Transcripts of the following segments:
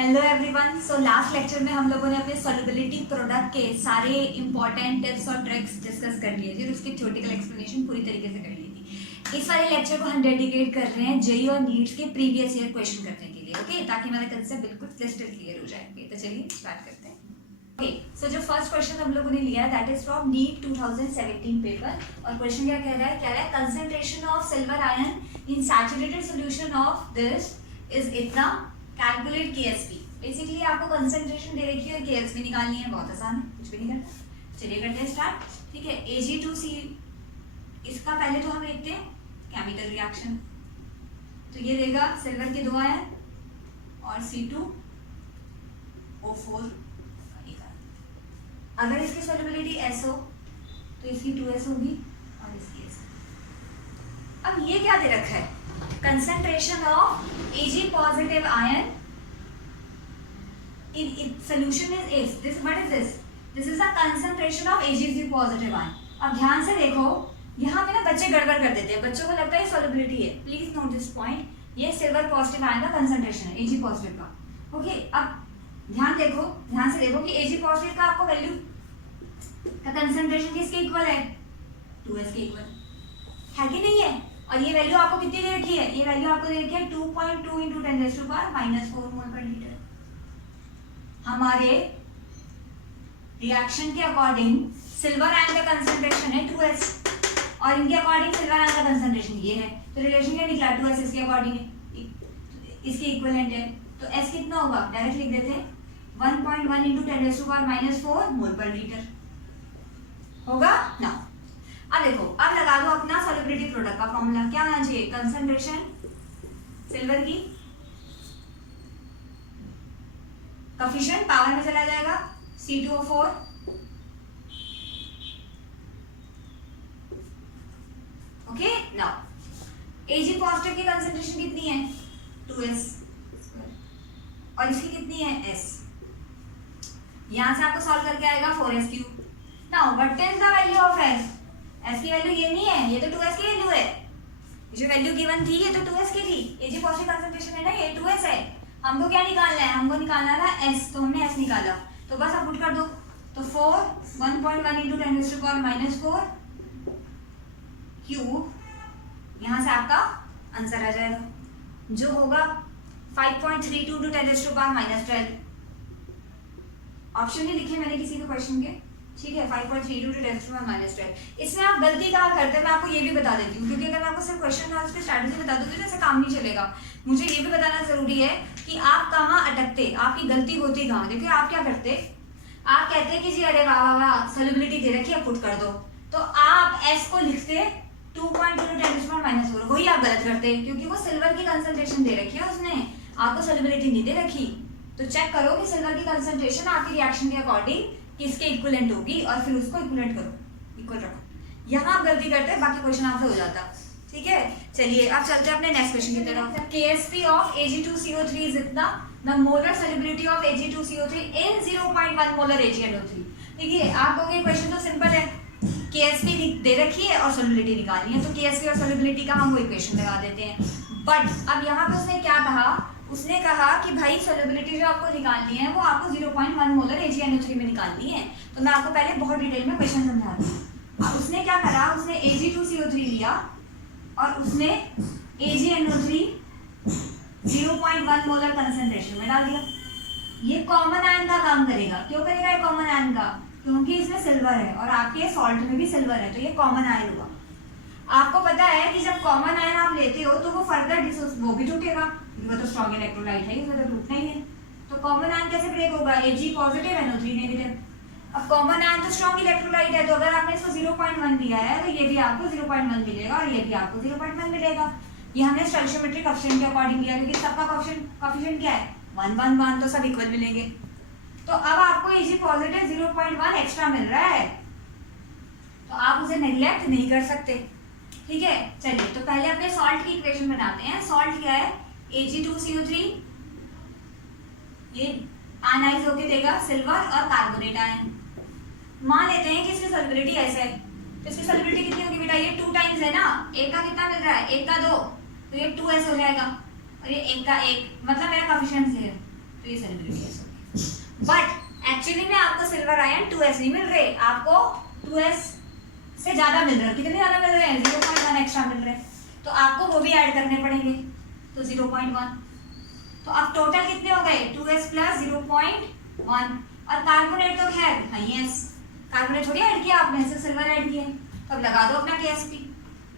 Hello everyone. So last lecture में हम लोगों ने अपने सॉल्युबिलिटी प्रोडक्ट के सारे इंपॉर्टेंट टिप्स और ट्रिक्स डिस्कस कर लिए थे और उसकी थ्योरेटिकल एक्सप्लेनेशन पूरी तरीके से कर ली थी। इस वाले लेक्चर को हम डेडिकेट कर रहे हैं जेईई और नीट्स के प्रीवियस ईयर क्वेश्चन करने के लिए, ओके, ताकि हमारे कंसेप्ट बिल्कुल क्रिस्टल क्लियर हो जाएंगे। तो चलिए स्टार्ट करते हैं। ओके, सो जो फर्स्ट क्वेश्चन हम लोगों ने लिया that is from NEET 2017 paper और क्वेश्चन क्या कह रहा है concentration of silver ion in saturated solution of this is इतना, कैलकुलेट केएसपी। बेसिकली आपको कंसंट्रेशन दे रखी है और केएसपी निकालनी है, बहुत आसान है, कुछ भी नहीं करना। चलिए करते हैं स्टार्ट। ठीक है, Ag2C, इसका पहले तो हम देखते हैं केमिकल रिएक्शन। तो ये देगा सिल्वर के 2 आयन और C2O4। अगर इसकी सॉल्युबिलिटी S हो तो इसकी 2S होगी और इसकी S। अब ये क्या दे रखा है, concentration of Ag positive ion in solution is this. What is this? This is the concentration of Ag positive ion. अब ध्यान से देखो, यहाँ पे ना बच्चे गड़बड़ कर देते हैं, बच्चों को लगता है सॉल्युबिलिटी है। प्लीज नोट दिस पॉइंट, ये सिल्वर पॉजिटिव आयन का कंसंट्रेशन है Ag पॉजिटिव का। ओके, अब ध्यान से देखो कि Ag पॉजिटिव का आपको वैल्यू का कंसंट्रेशन किसके इक्वल है, 2S के इक्वल है कि नहीं है। और ये वैल्यू आपको कितनी दे रखी है, ये वैल्यू आपको दे रखी है 2.2 × 10⁻⁻⁴ मोल पर लीटर। हमारे रिएक्शन के अकॉर्डिंग सिल्वर आयन का कंसंट्रेशन है 2S और इनके अकॉर्डिंग सिल्वर आयन का कंसंट्रेशन ये है। तो रिलेशन क्या निकला, 2S इसके अकॉर्डिंग है, इसके इक्विवेलेंट है। तो S कितना होगा, डायरेक्ट लिख देते हैं 1.1 × 10⁻⁴ मोल पर लीटर होगा ना। अब देखो, अब लगा दो अपना सॉल्युबिलिटी प्रोडक्ट का फॉर्मूला। क्या होना चाहिए, कंसंट्रेशन सिल्वर की, कोफिशिएंट पावर में चला जाएगा C2O4 okay. Now Ag positive की कंसंट्रेशन कितनी है, 2S और इसकी कितनी है, S। यहां से आपको सॉल्व करके आएगा 4S3। Now what is the value of S? S की वैल्यू ये नहीं है, ये तो 2S की वैल्यू है। जो वैल्यू गिवन थी ये तो 2S की थी, Ag पॉजिटिव कंसंट्रेशन है ना, ये 2S है। हमको क्या निकालना है, हमको निकालना था S, तो हमने S निकाला। तो बस आप पुट कर दो, तो 1.1 × 10⁻⁴ क्यूब, यहाँ से आपका आंसर आ जाएगा जो होगा 5.32 × 10⁻⁻12। ऑप्शन नहीं लिखे मैंने किसी भी क्वेश्चन के, ठीक है, 5.32 × 10⁻⁻12। इसमें आप गलती कहाँ करते हैं मैं आपको ये भी बता देती हूँ, क्योंकि अगर मैं आपको सिर्फ क्वेश्चन और उसकी स्ट्रैटेजी बता दूंगी तो ऐसे काम नहीं चलेगा। मुझे ये भी बताना जरूरी है कि आप कहाँ अटकते, आपकी गलती होती कहाँ। देखिए आप क्या करते, आप कहते हैं कि जी अरे वाह वाह वाह सॉल्युबिलिटी दे रखी है, पुट कर दो, तो आप S को लिखते 2.2 × 10⁻⁴। वही आप गलत करते, क्योंकि वो सिल्वर की कंसंट्रेशन दे रखी है, उसने आपको सॉल्युबिलिटी नहीं दे रखी। तो चेक करो कि सिल्वर की कंसंट्रेशन आपकी रिएक्शन के अकॉर्डिंग किसके इक्विवेलेंट होगी और फिर उसको इक्विवेलेंट करो, इक्वल रखो। यहाँ आप गलती करते हैं, बाकी क्वेश्चन आपसे हो जाता। ठीक है, चलिए अब चलते हैं अपने नेक्स्ट क्वेश्चन की तरफ। KSP ऑफ Ag2CO3 इज इतना, the molar solubility of Ag2CO3 in 0.1 molar AgNO3। देखिए आप कहोगे क्वेश्चन तो सिंपल है, KSP दे रखी है और सॉल्युबिलिटी निकालनी है, तो KSP और सॉल्युबिलिटी का हम वो इक्वेशन लगा देते हैं। बट अब यहाँ पे उसने क्या कहा, उसने कहा कि भाई सॉल्युबिलिटी जो आपको निकालनी है वो आपको 0.1 मोलर AgNO3 में निकालनी है। तो मैं आपको पहले बहुत डिटेल में क्वेश्चन समझाती हूँ। अब उसने क्या करा, उसने Ag2CO3 लिया और उसने AgNO3 0.1 मोलर कंसंट्रेशन में डाल दिया। ये कॉमन आयन का काम करेगा। क्यों करेगा ये कॉमन आयन का, क्योंकि इसमें सिल्वर है और आपके सॉल्ट में भी सिल्वर है, तो ये कॉमन आयन हुआ। आपको पता है कि जब कॉमन आयन आप लेते हो तो वो फर्दर वो भी टूटेगा, वो तो स्ट्रॉन्ग इलेक्ट्रोलाइट है, इसमें तो टूटना ही है। तो कॉमन आयन कैसे ब्रेक होगा, Ag पॉजिटिव NO3 नेगेटिव। अब कॉमन आयन तो स्ट्रॉन्ग इलेक्ट्रोलाइट है, तो अगर आपने इसको 0.1 दिया है तो ये भी आपको 0.1 मिलेगा और ये भी आपको 0.1 मिलेगा। ये हमने स्टोइचियोमेट्रिक कोएफिशिएंट के अकॉर्डिंग लिया, क्योंकि सबका कोएफिशिएंट क्या है 1 1 1, तो सब इक्वल मिलेंगे। तो अब आपको Ag पॉजिटिव 0.1 एक्स्ट्रा मिल रहा है, तो आप उसे नेग्लेक्ट नहीं कर सकते। ठीक है, चलिए तो पहले अपने सॉल्ट की इक्वेशन बनाते हैं। सॉल्ट क्या है, Ag2CO3, ये आयनाइज होके देगा सिल्वर और कार्बोनेट आयन। मान लेते हैं कि इसकी सॉल्युबिलिटी ऐसे है, तो इसकी सॉल्युबिलिटी कितनी होगी बेटा, ये 2 टाइम्स है ना, एक का कितना मिल रहा है, एक का 2, तो ये 2S हो जाएगा और ये एक का 1, मतलब मेरा कोएफिशिएंट 0। तो ये सॉल्युबिलिटी S होगी। बट एक्चुअली में आपको सिल्वर आयन 2s नहीं मिल रहे, आपको 2s से ज्यादा मिल रहा है। कितने ज्यादा मिल रहे हैं? 0.1 एक्स्ट्रा मिल रहे हैं, तो आपको वो भी ऐड करने पड़ेंगे, तो 0.1। तो अब टोटल कितने हो गए? 2s plus 0.1। और कार्बोनेट तो खैर हाँ यस, कार्बोनेट थोड़ी ऐड किया आपने, सिर्फ सिल्वर ऐड किया है, तो अब लगा दो अपना KSP।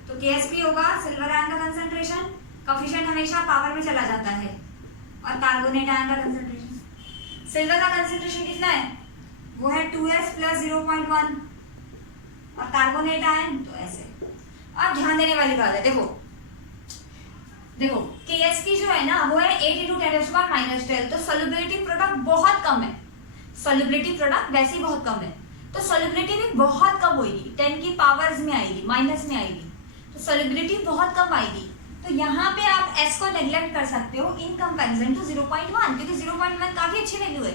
तो KSP होगा सिल्वर आयन का कंसंट्रेशन, कोफिशिएंट हमेशा पावर में चला जाता है, और कार्बोनेट आयन का कंसंट्रेशन, सिल्वर का कंसंट्रेशन कितना है? वो है 2s प्लस 0.1, और कार्बोनेट आयन तो ऐसे। अब ध्यान देने वाली बात है, देखो देखो KSP जो है ना वो है 8 × 10⁻⁻12, तो सॉल्युबिलिटी प्रोडक्ट बहुत कम है, सॉल्युबिलिटी प्रोडक्ट वैसे ही बहुत कम है, तो सॉल्युबिलिटी भी बहुत कम होगी, 10 की पावर्स में आएगी, माइनस में आएगी, तो सॉल्युबिलिटी बहुत कम आएगी। तो यहाँ पे आप S को नेग्लेक्ट कर सकते हो इन कंपैरिजन टू 0.1, क्योंकि 0.1 काफी अच्छी वैल्यू है,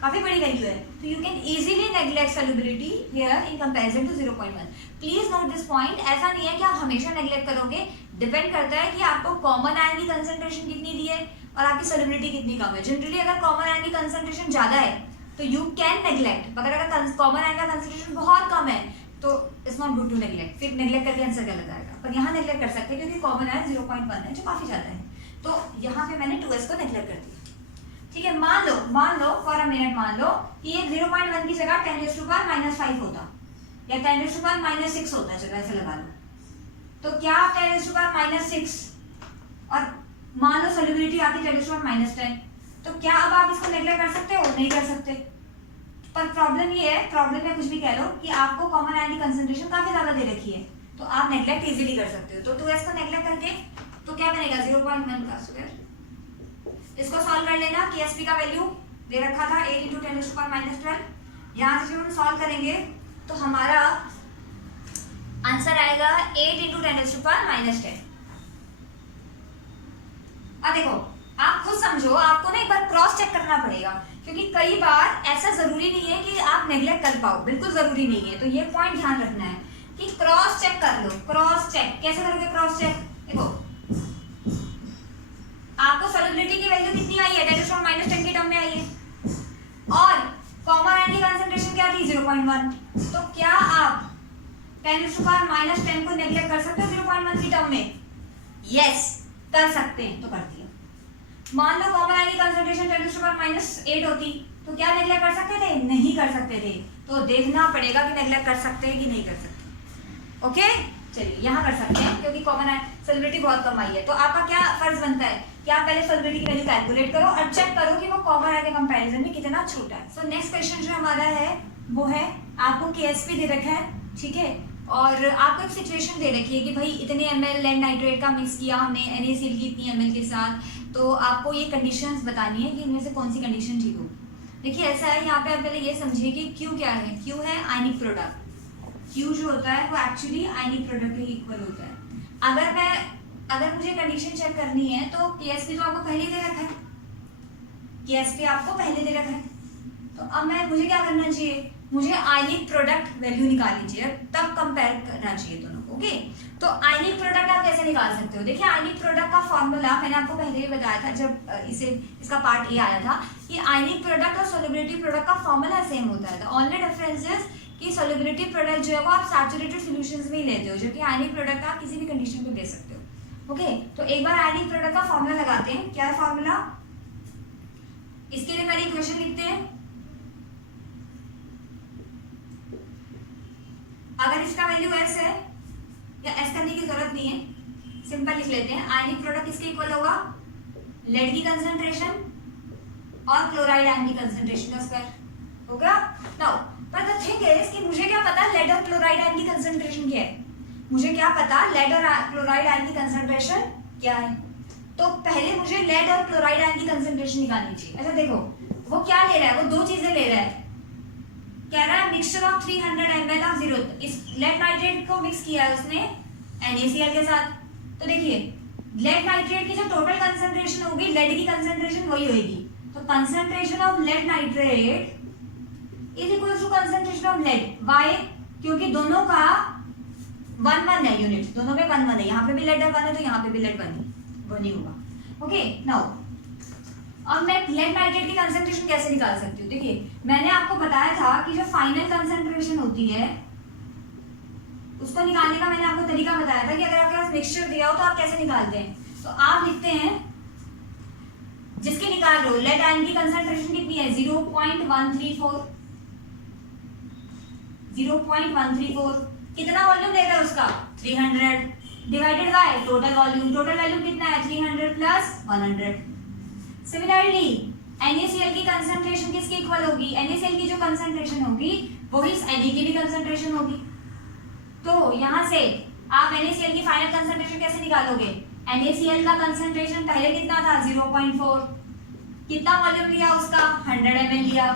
काफी बड़ी वैल्यू है, तो you can easily neglect solubility here in comparison to 0.1। Please note this point, ऐसा नहीं है कि आप हमेशा नेग्लेक्ट करोगे, डिपेंड करता है कि आपको कॉमन आयन की कंसंट्रेशन कितनी दी है और आपकी सॉल्युबिलिटी कितनी कम है। जनरली अगर कॉमन आयन की कंसंट्रेशन ज्यादा है तो यू कैन नेग्लेक्ट, मगर अगर कॉमन आयन का कंसंट्रेशन बहुत कम है तो it's not good to neglect, फिर नेग्लेक्ट करके आंसर गलत आएगा। पर यहाँ नेग्लेक्ट कर सकते हैं क्योंकि कॉमन आयन 0.1 है जो काफी ज्यादा है, तो यहाँ पे मैंने 2s को नेग्लेक्ट कर दिया। ठीक है, मान लो फॉर अ मिनट, मान लो कि ये 0.1 की जगह 10⁻⁻5 होता या 10⁻⁻6 होता, चलो ऐसे लगा लो, तो क्या 10⁻⁻6 और मान लो सॉल्युबिलिटी आती 10⁻10, तो क्या अब आप इसको नेग्लेक्ट कर सकते हो? नहीं कर सकते। पर प्रॉब्लम ये है, प्रॉब्लम में कुछ भी कह लो कि आपको कॉमन आयन की कंसंट्रेशन काफी ज्यादा दे रखी है, तो आप नेग्लेक्ट इजीली कर सकते हो। तो 2s को नेग्लेक्ट करके तो क्या बनेगा? 0.1 का स्क्वायर। इसको सॉल्व कर लेना, KSP का वैल्यू दे रखा था 8 × 10⁻12। यहाँ से जब हम सॉल्व करेंगे तो हमारा आंसर आएगा 8 × 10⁻10। अब देखो आप खुद समझो, आपको ना एक बार क्रॉस चेक करना पड़ेगा, क्योंकि कई बार ऐसा जरूरी नहीं है कि आप नेग्लेक्ट कर पाओ, बिल्कुल जरूरी नहीं है, तो ये पॉइंट ध्यान रखना है कि क्रॉस चेक कर लो। क्रॉस चेक कैसे करोगे? क्रॉस चेक देखो, आपको सॉल्युबिलिटी की वैल्यू कितनी आई है? 10⁻10 की टर्म में आई है, और कॉमन आयन की कंसंट्रेशन क्या थी? 0.1। तो क्या आप 10⁻10 को नेग्लेक्ट कर सकते हो 0.1 की टर्म में? यस कर सकते हैं, तो कर दिया। मान लो कॉमन आयन की कंसंट्रेशन 10⁻8 होती, तो क्या नेग्लेक्ट कर सकते थे? नहीं कर सकते थे, तो देखना पड़ेगा कि नेग्लेक्ट कर सकते हैं कि नहीं कर सकते। ओके चलिए यहाँ कर सकते हैं, क्योंकि कॉमन आयन सॉल्युबिलिटी बहुत कम आई है, तो आपका क्या फर्ज बनता है कि आप पहले सॉल्युबिलिटी की वैल्यू कैलकुलेट करो और चेक करो कि वो कॉमन आयन के कंपैरिजन में कितना छोटा है। सो नेक्स्ट क्वेश्चन जो हमारा है वो है, आपको KSP दे रखा है, ठीक है, और आपको एक सिचुएशन दे रखी है कि भाई इतने ml लेड नाइट्रेट का मिक्स किया हमने NaCl की इतनी ml के साथ, तो आपको ये कंडीशंस बतानी है कि इनमें से कौन सी कंडीशन ठीक हो। देखिए ऐसा है, यहाँ पे आप पहले ये समझिए कि Q क्या है? Q है आयनिक प्रोडक्ट। Q जो होता है वो एक्चुअली आयनिक प्रोडक्ट के इक्वल होता है। अगर मुझे कंडीशन चेक करनी है तो KSP तो आपको पहले दे रखा है, KSP आपको पहले दे रखा है, तो अब मुझे क्या करना चाहिए? मुझे आयनिक प्रोडक्ट वैल्यू निकालनी चाहिए, तब कंपेयर करना चाहिए दोनों को। ओके, तो आयनिक प्रोडक्ट आप कैसे निकाल सकते हो? देखिए आयनिक प्रोडक्ट का फॉर्मूला मैंने आपको पहले ही बताया था जब इसका पार्ट ए आया था, कि आयनिक प्रोडक्ट और सॉल्युबिलिटी प्रोडक्ट का फॉर्मूला सेम होता है। द ओनली डिफरेंस इज कि सॉल्युबिलिटी प्रोडक्ट जो है वो आप सैचुरेटेड सॉल्यूशंस में ही लेते हो, जबकि आयनिक प्रोडक्ट आप किसी भी कंडीशन पे ले सकते हो। ओके, तो एक बार आयनिक प्रोडक्ट का फॉर्मूला लगाते हैं। क्या है फॉर्मूला? इसके लिए पहले इक्वेशन लिखते हैं। अगर इसका वैल्यू S है, या S करने की जरूरत नहीं है, सिंपल लिख लेते हैं। आयनिक प्रोडक्ट किसके इक्वल होगा? लेड की कंसंट्रेशन और क्लोराइड आयन की कंसंट्रेशन का स्क्वायर होगा। नाउ पर द थिंग इज कि मुझे क्या पता लेड और क्लोराइड आयन की कंसंट्रेशन क्या है? मुझे क्या पता लेड और क्लोराइड आयन की कंसंट्रेशन क्या है? तो पहले मुझे लेड और क्लोराइड आयन की कंसंट्रेशन निकालनी चाहिए। अच्छा देखो वो क्या ले रहा है, वो दो चीजें ले रहा है। कह रहा है mixture of 300 ml of zero, इस लेड नाइट्रेट को मिक्स किया है उसने NaCl के साथ। तो देखिए लेड नाइट्रेट की जो टोटल कंसंट्रेशन होगी, लेड की कंसंट्रेशन वही होगी। तो concentration of lead nitrate is equal to concentration of lead. Why? क्योंकि दोनों का 1 है यूनिट, दोनों में 1 है। यहाँ पे भी लेड 1 है तो यहाँ पे भी लेड 1 ही होगा। ओके नाउ अब मैं लेड नाइट्रेट की कंसंट्रेशन कैसे निकाल सकती हूँ? देखिए मैंने आपको बताया था कि जो फाइनल कंसंट्रेशन होती है उसको निकालने का मैंने आपको तरीका बताया था कि अगर आपके पास मिक्सचर दिया हो तो आप कैसे निकालते हैं। तो आप लिखते हैं जिसके निकाल रहे हो लेड आयन की कंसंट्रेशन कितनी है 0.134 कितना वॉल्यूम देगा उसका 300 डिवाइडेड बाय टोटल वॉल्यूम कितना है 300 प्लस 100। सिमिलरली NaCl की कंसंट्रेशन किसके इक्वल होगी? NaCl की जो कंसंट्रेशन होगी वही इस Na की भी कंसंट्रेशन होगी। तो यहाँ से आप NaCl की फाइनल कंसंट्रेशन कैसे निकालोगे? NaCl का कंसंट्रेशन पहले कितना था 0.4, कितना वॉल्यूम लिया उसका 100 ml लिया,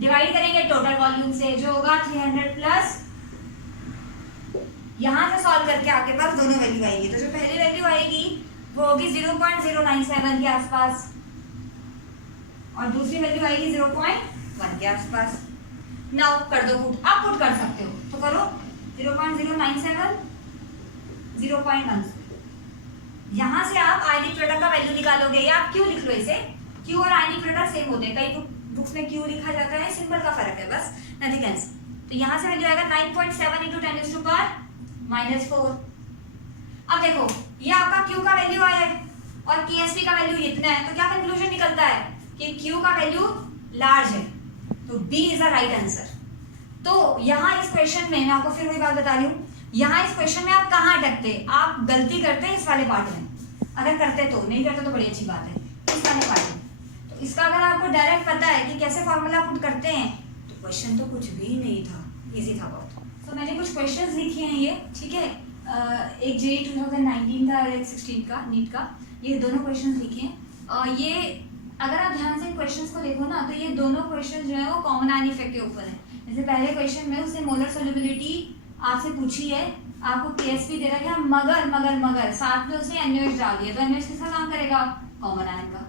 डिवाइड करेंगे टोटल वॉल्यूम से जो होगा 300 प्लस, यहाँ से सॉल्व करके आपके पास दोनों वैल्यू आएगी। तो जो पहली वैल्यू आएगी वो होगी 0.097 के आसपास और दूसरी वैल्यू आएगी 0.1 के आसपास। नाउ कर दो पुट, आप पुट कर सकते हो तो करो 0.097 0.1। यहाँ से आप आयनिक प्रोडक्ट का वैल्यू निकालोगे या आप क्यू लिख लो इसे, क्यू और आयनिक प्रोडक्ट सेम होते हैं, कई बुक्स में क्यू लिखा जाता है, सिंबल का फर्क है बस, नथिंग एल्स। तो यहाँ से वैल्यू आएगा 9.7 × 10⁻⁻⁴। अब देखो ये आपका क्यू का वैल्यू आया है और केएसपी का वैल्यू इतना है, तो क्या कंक्लूजन निकलता है कि क्यू का वैल्यू लार्ज है, तो B is the right answer. तो यहाँ इस क्वेश्चन में मैं आपको फिर वही बात बता रही हूँ, यहाँ इस क्वेश्चन में आप कहाँ अटकते? आप गलती करते हैं इस वाले पार्ट में, अगर करते तो, नहीं करते तो बड़ी अच्छी बात है, इस वाले पार्ट में। तो इसका अगर आपको डायरेक्ट पता है कि कैसे फॉर्मूला पुट करते हैं तो क्वेश्चन तो कुछ भी नहीं था, इजी था बहुत। तो मैंने कुछ क्वेश्चंस लिखे हैं ये, ठीक है, एक JEE 2019 का और एक 16 का नीट का, ये दोनों क्वेश्चंस लिखे हैं। ये अगर आप ध्यान से क्वेश्चंस को देखो ना तो ये दोनों क्वेश्चन जो है वो कॉमन आयन इफेक्ट के ऊपर है। जैसे पहले क्वेश्चन में उसने मोलर सोल्युबिलिटी आपसे पूछी है, आपको KSP दे रखा है, मगर साथ में उसने NaOH डाल दिया, तो NaOH किसका काम करेगा? कॉमन आयन का।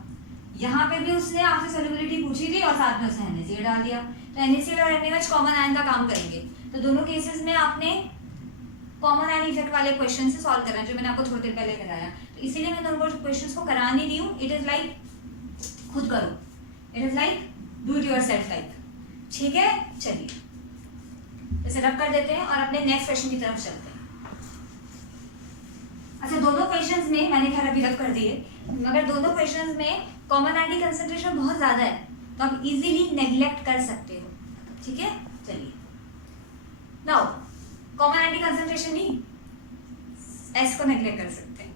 यहाँ पे भी उसने आपसे सोल्युबिलिटी पूछी थी और साथ में उसने NaCl डाल दिया, तो NaCl और NaOH कॉमन आयन का काम करेंगे। तो दोनों केसेस में आपने कॉमन आयन इफेक्ट वाले क्वेश्चन से सॉल्व करना है, जो मैंने आपको थोड़ी देर पहले कराया। तो इसीलिए मैं तुमको क्वेश्चंस को करा नहीं रही हूँ, इट इज लाइक खुद करो, it is like do it yourself like, ठीक है। चलिए इसे रब कर देते हैं और अपने नेक्स्ट क्वेश्चन की तरफ चलते हैं। अच्छा दोनों क्वेश्चंस में मैंने खैर अभी रब कर दिए, मगर दोनों क्वेश्चंस में कॉमन आयन की कंसंट्रेशन बहुत ज्यादा है, तो आप इजीली नेग्लेक्ट कर सकते हो, ठीक है। चलिए नाउ कॉमन आयन की कंसंट्रेशन नहीं, एस को नेग्लेक्ट कर सकते हैं।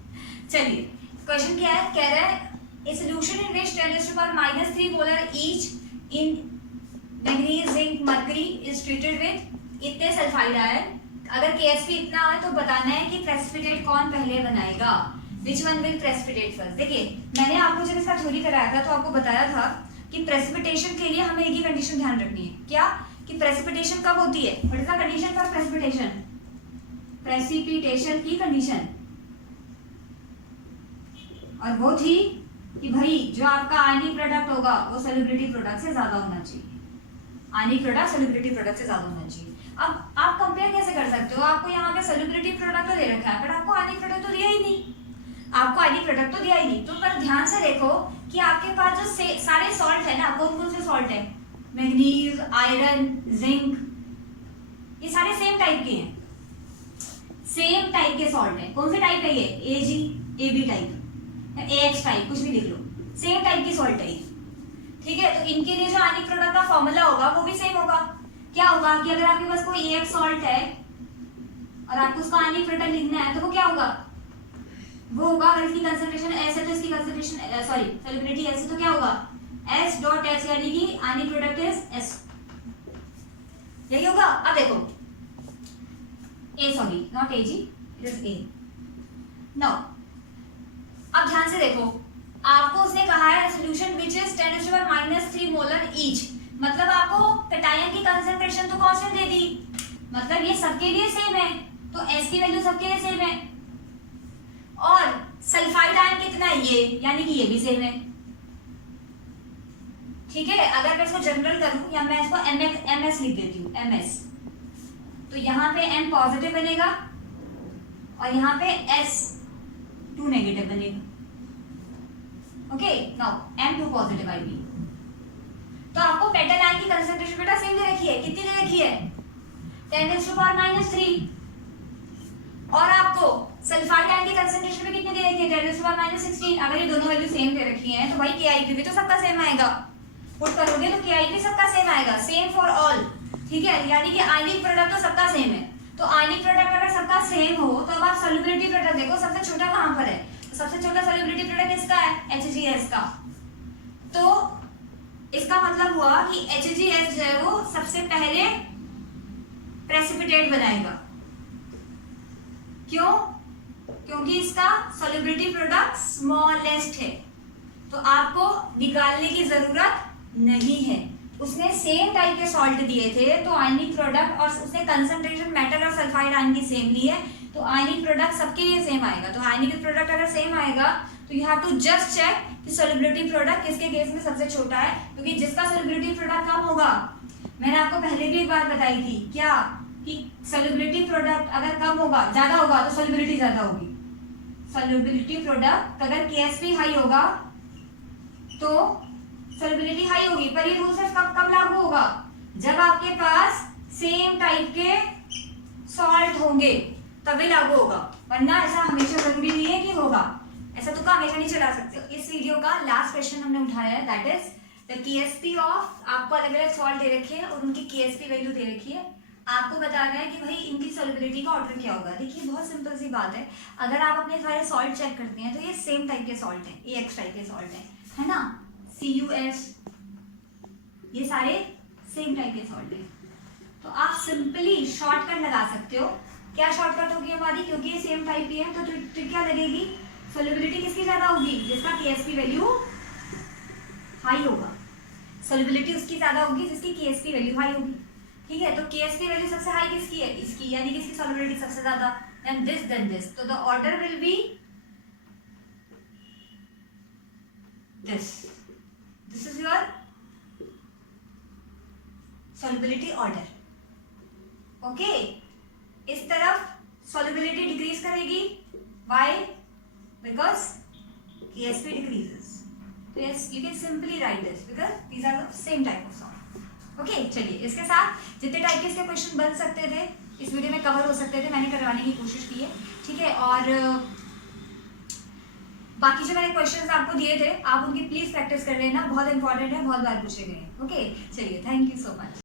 चलिए क्वेश्चन क्या है, कह रहा है a solution in which 10⁻³ molar each in manganese, zinc, mercury is treated with इतने सल्फाइड आयन। अगर KSP इतना है तो बताना है कि प्रेसिपिटेट कौन पहले बनाएगा, which one will precipitate first। देखिए मैंने आपको जब इसका थ्योरी कराया था तो आपको बताया था कि प्रेसिपिटेशन के लिए हमें एक ही कंडीशन ध्यान रखनी है, क्या कि प्रेसिपिटेशन कब होती है, what is the condition for precipitation, precipitation की कंडीशन, और वो थी कि भाई जो आपका आयनिक प्रोडक्ट होगा वो सॉल्युबिलिटी प्रोडक्ट से ज्यादा होना चाहिए, आयनिक प्रोडक्ट सॉल्युबिलिटी प्रोडक्ट से ज्यादा होना चाहिए। अब आप कंपेयर कैसे कर सकते हो, आपको यहाँ पे सॉल्युबिलिटी प्रोडक्ट तो दे रखा है बट आपको आयनिक प्रोडक्ट तो दिया ही नहीं, आपको आयनिक प्रोडक्ट तो दिया ही नहीं। तो पर ध्यान से देखो कि आपके पास जो सारे सॉल्ट है ना, कौन कौन से सॉल्ट है, मैग्नीज, आयरन, जिंक, ये सारे सेम टाइप के हैं, सेम टाइप के सॉल्ट है। कौन से टाइप है ये, Ag, AB type, AX type, कुछ भी लिख लो, सेम टाइप की सॉल्ट है, ठीक है। तो इनके लिए जो आयनिक प्रोडक्ट का फॉर्मूला होगा वो भी सेम होगा। क्या होगा कि अगर आपके पास कोई AX सॉल्ट है और आपको उसका आयनिक प्रोडक्ट लिखना है तो वो क्या होगा, वो होगा अगर इसकी कंसंट्रेशन S है तो इसकी कंसंट्रेशन सॉल्युबिलिटी S है तो क्या होगा S.S, यानी कि आयनिक प्रोडक्ट इज S, यही होगा। अब देखो not Ag, it is A। Now अब ध्यान से देखो, आपको उसने कहा है solution which is 10⁻³ molar each, मतलब आपको कैटायन की कंसंट्रेशन तो कांस्टेंट दे दी, मतलब ये सबके लिए सेम है, तो S की वैल्यू सबके लिए सेम है, और सल्फाइड आयन कितना है ये, यानी कि ये भी सेम है, ठीक है। अगर मैं इसको जनरल करूं या मैं इसको MS लिख देती हूँ, MS, तो यहाँ पे M पॉजिटिव बनेगा और यहाँ पे S2 नेगेटिव बनेगा, okay now M2 positive Ib। तो आपको मेटल आयन की कंसंट्रेशन बेटा सेम दे रखी है, कितनी दे रखी है 10⁻³ और आपको सल्फाइड आयन की कंसंट्रेशन भी कितनी दे रखी है 10⁻16। अगर ये दोनों वैल्यू सेम दे रखी हैं तो भाई KIP भी तो सबका सेम आएगा, पुट करोगे तो KIP सबका सेम आएगा, सेम फॉर ऑल, ठीक है, यानी कि आयनिक प्रोडक्ट तो सबका सेम है। तो आयनिक प्रोडक्ट अगर सबका सेम हो तो अब आप सॉल्युबिलिटी प्रोडक्ट देखो सबसे छोटा कहां पर है, तो सबसे छोटा सॉल्युबिलिटी प्रोडक्ट किसका है HGS का। तो इसका मतलब हुआ कि HGS जो है वो सबसे पहले प्रेसिपिटेट बनाएगा, क्यों, क्योंकि इसका सॉल्युबिलिटी प्रोडक्ट स्मॉलेस्ट है, तो आपको निकालने की जरूरत नहीं है। उसने सेम टाइप के सॉल्ट दिए थे तो आयनिक प्रोडक्ट और उसने कंसंट्रेशन मेटल और सल्फाइड आयन की सेम ली है, तो आयनिक प्रोडक्ट सबके लिए सेम आएगा। तो आयनिक प्रोडक्ट अगर सेम आएगा तो you have to just check कि सॉल्युबिलिटी प्रोडक्ट किसके केस में सबसे छोटा है, क्योंकि जिसका सॉल्युबिलिटी प्रोडक्ट कम होगा, मैंने आपको पहले भी एक बात बताई थी क्या, कि सॉल्युबिलिटी प्रोडक्ट अगर कम होगा ज्यादा होगा तो सॉल्युबिलिटी ज्यादा होगी। सॉल्युबिलिटी प्रोडक्ट अगर KSP हाई होगा तो सॉल्युबिलिटी हाई होगी, पर ये रूल सिर्फ कब लागू होगा, जब आपके पास सेम टाइप के सॉल्ट होंगे तभी लागू होगा, वरना ऐसा हमेशा जरूरी नहीं है कि होगा, ऐसा तो हमेशा नहीं चला सकते। इस वीडियो का लास्ट क्वेश्चन हमने उठाया है, that is the KSP of, आपको अलग अलग सॉल्ट दे रखे हैं और उनकी KSP वैल्यू दे रखी है, आपको बताना है कि भाई इनकी सॉल्युबिलिटी का ऑर्डर क्या होगा। देखिए बहुत सिंपल सी बात है, अगर आप अपने सारे सॉल्ट चेक करते हैं तो ये सेम टाइप के सॉल्ट हैं, AX टाइप के सॉल्ट है ना, CuS, ये सारे सेम टाइप के सॉल्ट हैं, तो आप सिंपली शॉर्टकट लगा सकते हो। क्या शॉर्टकट होगी हमारी, क्योंकि ये सेम टाइप की है तो ट्रिक क्या लगेगी, सॉल्युबिलिटी किसकी ज्यादा होगी, जिसका KSP वैल्यू हाई होगा, सॉल्युबिलिटी उसकी ज्यादा होगी जिसकी KSP वैल्यू हाई होगी, ठीक है। तो KSP वैल्यू सबसे हाई किसकी है, इसकी, यानी कि इसकी सॉल्युबिलिटी सबसे ज्यादा, देन दिस, तो the order will be this is your solubility order, okay. इस तरफ सॉल्युबिलिटी डिक्रीज करेगी, व्हाई, बिकॉज KSP डिक्रीजेस, तो yes you can simply write this because these are the same type of salt, okay. चलिए इसके साथ जितने type के इसके क्वेश्चन बन सकते थे इस वीडियो में कवर हो सकते थे, मैंने करवाने की कोशिश की है, ठीक है। और बाकी जो मैंने क्वेश्चंस आपको दिए थे आप उनकी प्लीज प्रैक्टिस कर लेना, बहुत इंपॉर्टेंट है, बहुत बार पूछे गए हैं, ओके। चलिए थैंक यू सो मच।